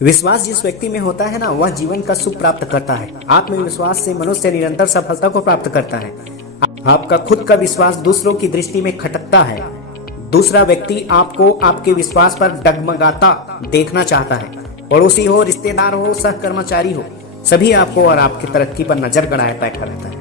विश्वास जिस व्यक्ति में होता है ना, वह जीवन का सुख प्राप्त करता है। आत्मविश्वास से मनुष्य निरंतर सफलता को प्राप्त करता है। आपका खुद का विश्वास दूसरों की दृष्टि में खटकता है। दूसरा व्यक्ति आपको आपके विश्वास पर डगमगाता देखना चाहता है। पड़ोसी हो, रिश्तेदार हो, सहकर्मचारी हो, सभी आपको और आपकी तरक्की पर नजर गड़ाए बैठा रहता है।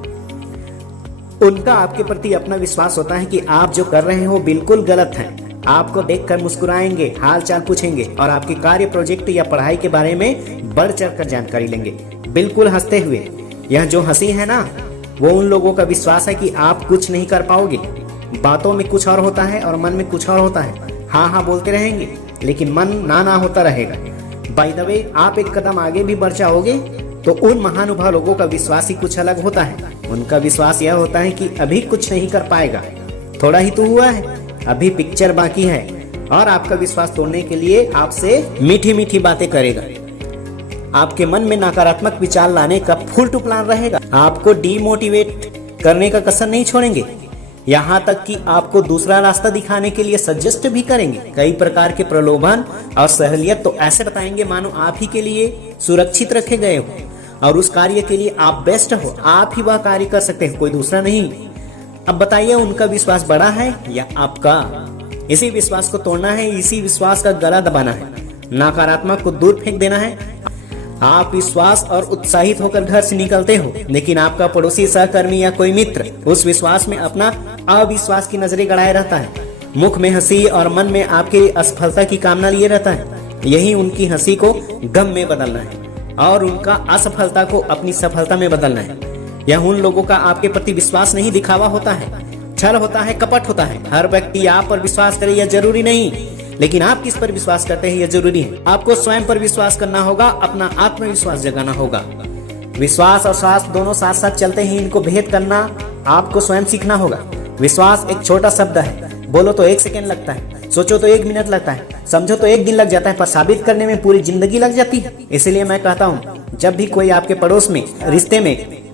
उनका आपके प्रति अपना विश्वास होता है कि आप जो कर रहे हो बिल्कुल गलत है। आपको देखकर मुस्कुराएंगे, हाल चाल पूछेंगे और आपके कार्य, प्रोजेक्ट या पढ़ाई के बारे में बढ़ चढ़कर जानकारी लेंगे, बिल्कुल हंसते हुए। यह जो हंसी है ना, वो उन लोगों का विश्वास है कि आप कुछ नहीं कर पाओगे। बातों में कुछ और होता है और मन में कुछ और होता है। हाँ हाँ बोलते रहेंगे, लेकिन मन ना ना होता रहेगा। बाय द वे, आप एक कदम आगे भी बढ़ जाओगे तो उन महानुभाव लोगों का विश्वास ही कुछ अलग होता है। उनका विश्वास यह होता है कि अभी कुछ नहीं कर पाएगा, थोड़ा ही तो हुआ है, अभी पिक्चर बाकी है, और आपका विश्वास तोड़ने के लिए आपसे मीठी मीठी बातें करेगा। आपके मन में नकारात्मक विचार लाने का फुल टू प्लान रहेगा। आपको डीमोटिवेट करने का कसर नहीं छोड़ेंगे, यहाँ तक कि आपको दूसरा रास्ता दिखाने के लिए सजेस्ट भी करेंगे। कई प्रकार के प्रलोभन और सहूलियत तो ऐसे बताएंगे मानो आप ही के लिए सुरक्षित रखे गए हो और उस कार्य के लिए आप बेस्ट हो। आप ही वह कार्य कर सकते हैं, कोई दूसरा नहीं। अब बताइए, उनका विश्वास बड़ा है या आपका? इसी विश्वास को तोड़ना है, इसी विश्वास का गला दबाना है, नकारात्मक को दूर फेंक देना है। आप विश्वास और उत्साहित होकर घर से निकलते हो, लेकिन आपका पड़ोसी, सहकर्मी या कोई मित्र उस विश्वास में अपना अविश्वास की नजरें गड़ाए रहता है। मुख में हंसी और मन में आपके असफलता की कामना लिए रहता है। यही उनकी हंसी को गम में बदलना है और उनका असफलता को अपनी सफलता में बदलना है। यह उन लोगों का आपके प्रति विश्वास नहीं, दिखावा होता है, छल होता है, कपट होता है। हर व्यक्ति आप पर विश्वास करे यह जरूरी नहीं, लेकिन आप किस पर विश्वास करते हैं यह जरूरी है। आपको स्वयं पर विश्वास करना होगा, अपना आत्मविश्वास जगाना होगा। विश्वास और साहस दोनों साथ साथ चलते हैं, इनको भेद करना आपको स्वयं सीखना होगा। विश्वास एक छोटा शब्द है, बोलो तो 1 सेकेंड लगता है, सोचो तो 1 मिनट लगता है, समझो तो 1 दिन लग जाता है, पर साबित करने में पूरी जिंदगी लग जाती है। इसलिए मैं कहता हूँ, जब भी कोई आपके पड़ोस में, रिश्ते में,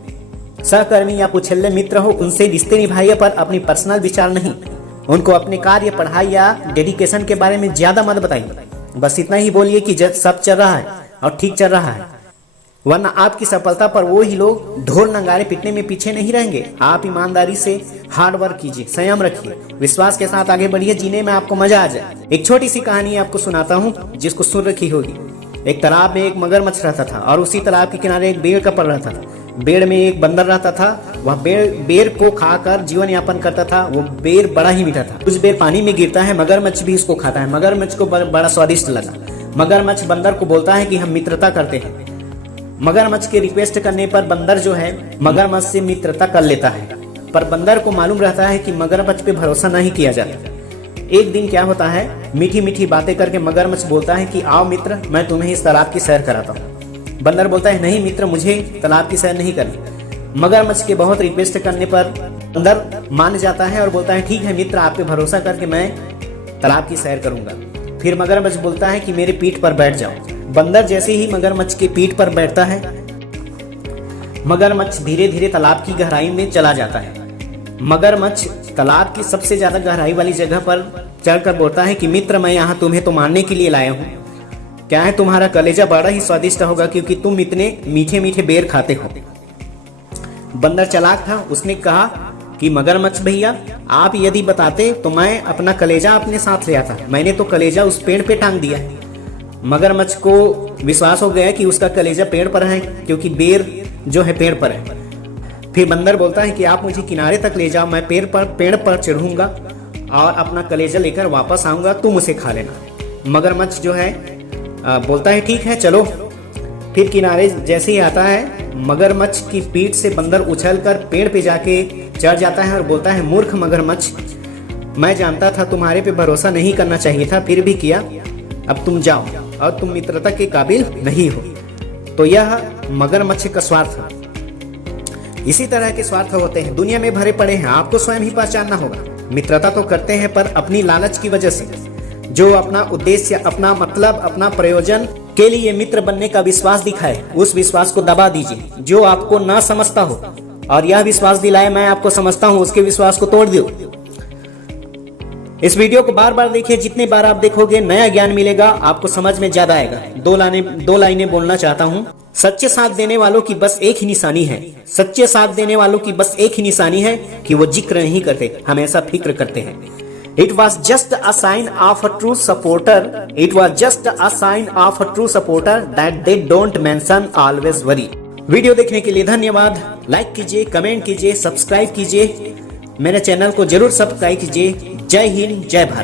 सहकर्मी या कुछल्ले मित्र हो, उनसे रिश्ते निभाइए, पर अपनी पर्सनल विचार नहीं। उनको अपने कार्य, पढ़ाई या डेडिकेशन के बारे में ज्यादा मत बताइए। बस इतना ही बोलिए कि सब चल रहा है और ठीक चल रहा है, वरना आपकी सफलता पर वो ही लोग ढोल नगाड़े पीटने में पीछे नहीं रहेंगे। आप ईमानदारी से हार्ड वर्क कीजिए, संयम रखिए, विश्वास के साथ आगे बढ़िए, जीने में आपको मजा आ जाए। एक छोटी सी कहानी आपको सुनाता हूँ, जिसको सुन रखी होगी। एक तालाब में एक मगरमच्छ रहता था और उसी तालाब के किनारे एक बेड़ का पेड़ रहता था। बेड़ में एक बंदर रहता था, वह बेर को खाकर जीवन यापन करता था। वो बेर बड़ा ही मीठा था। कुछ बेर पानी में गिरता है, मगरमच्छ भी उसको खाता है। मगरमच्छ को बड़ा स्वादिष्ट लगा। मगरमच्छ बंदर को बोलता है कि हम मित्रता करते हैं। मगरमच्छ के रिक्वेस्ट करने पर बंदर जो है मगरमच्छ से मित्रता कर लेता है, पर बंदर को मालूम रहता है कि मगरमच्छ पे भरोसा नहीं किया जाता। एक दिन क्या होता है, मीठी मीठी बातें करके मगरमच्छ बोलता है कि आओ मित्र, मैं तुम्हें इस तालाब की सैर कराता हूँ। बंदर बोलता है, नहीं मित्र, मुझे तालाब की सैर नहीं करनी। मगरमच्छ के बहुत रिक्वेस्ट करने पर बंदर मान जाता है और बोलता है, ठीक है मित्र, आप पे भरोसा करके मैं तालाब की सैर करूंगा। फिर मगरमच्छ बोलता है कि मेरे पीठ पर बैठ जाओ। बंदर जैसे ही मगरमच्छ के पीठ पर बैठता है, मगरमच्छ धीरे धीरे तालाब की गहराई में चला जाता है। मगरमच्छ तालाब की सबसे ज्यादा गहराई वाली जगह पर चढ़कर बोलता है कि मित्र, मैं यहाँ तुम्हें तो मारने के लिए लाया हूँ। क्या है, तुम्हारा कलेजा बड़ा ही स्वादिष्ट होगा, क्योंकि तुम इतने मीठे मीठे बेर खाते हो। बंदर चालाक था, उसने कहा कि मगरमच्छ भैया, आप यदि बताते तो मैं अपना कलेजा अपने साथ ले आता। मैंने तो कलेजा उस पेड़ पे टांग दिया है। मगरमच्छ को विश्वास हो गया कि उसका कलेजा पेड़ पर है, क्योंकि बेर जो है पेड़ पर है। फिर बंदर बोलता है कि आप मुझे किनारे तक ले जाओ, मैं पेड़ पर चढ़ूंगा और अपना कलेजा लेकर वापस आऊंगा, तुम उसे खा लेना। मगरमच्छ जो है बोलता है, ठीक है चलो। फिर किनारे जैसे ही आता है, मगरमच्छ की पीठ से बंदर उछलकर पेड़ पे जाके चढ़ जाता है और बोलता है, मूर्ख मगरमच्छ, मैं जानता था तुम्हारे पे भरोसा नहीं करना चाहिए था, फिर भी किया। अब तुम जाओ और तुम मित्रता के काबिल नहीं हो। तो यह मगरमच्छ का स्वार्थ है। इसी तरह के स्वार्थ होते हैं, दुनिया में भरे पड़े हैं, आपको स्वयं ही पहचानना होगा। मित्रता तो करते हैं, पर अपनी लालच की वजह से। जो अपना उद्देश्य, अपना मतलब, अपना प्रयोजन के लिए मित्र बनने का विश्वास दिखाए, उस विश्वास को दबा दीजिए। जो आपको ना समझता हो और यह विश्वास दिलाए मैं आपको समझता हूँ, उसके विश्वास को तोड़ दो। इस वीडियो को बार बार देखिए, जितने बार आप देखोगे नया ज्ञान मिलेगा, आपको समझ में ज्यादा आएगा। दो लाइनें बोलना चाहता हूँ। सच्चे साथ देने वालों की बस एक ही निशानी है, सच्चे साथ देने वालों की बस एक ही निशानी है कि वो जिक्र नहीं करते, हमेशा फिक्र करते हैं। It was just a sign of a true supporter. It was just a sign of a true supporter that they don't mention always worry. Video देखने के लिए धन्यवाद। लाइक कीजिए, कमेंट कीजिए, सब्सक्राइब कीजिए, मेरे चैनल को जरूर सब्सक्राइब कीजिए। जय हिंद, जय भारत।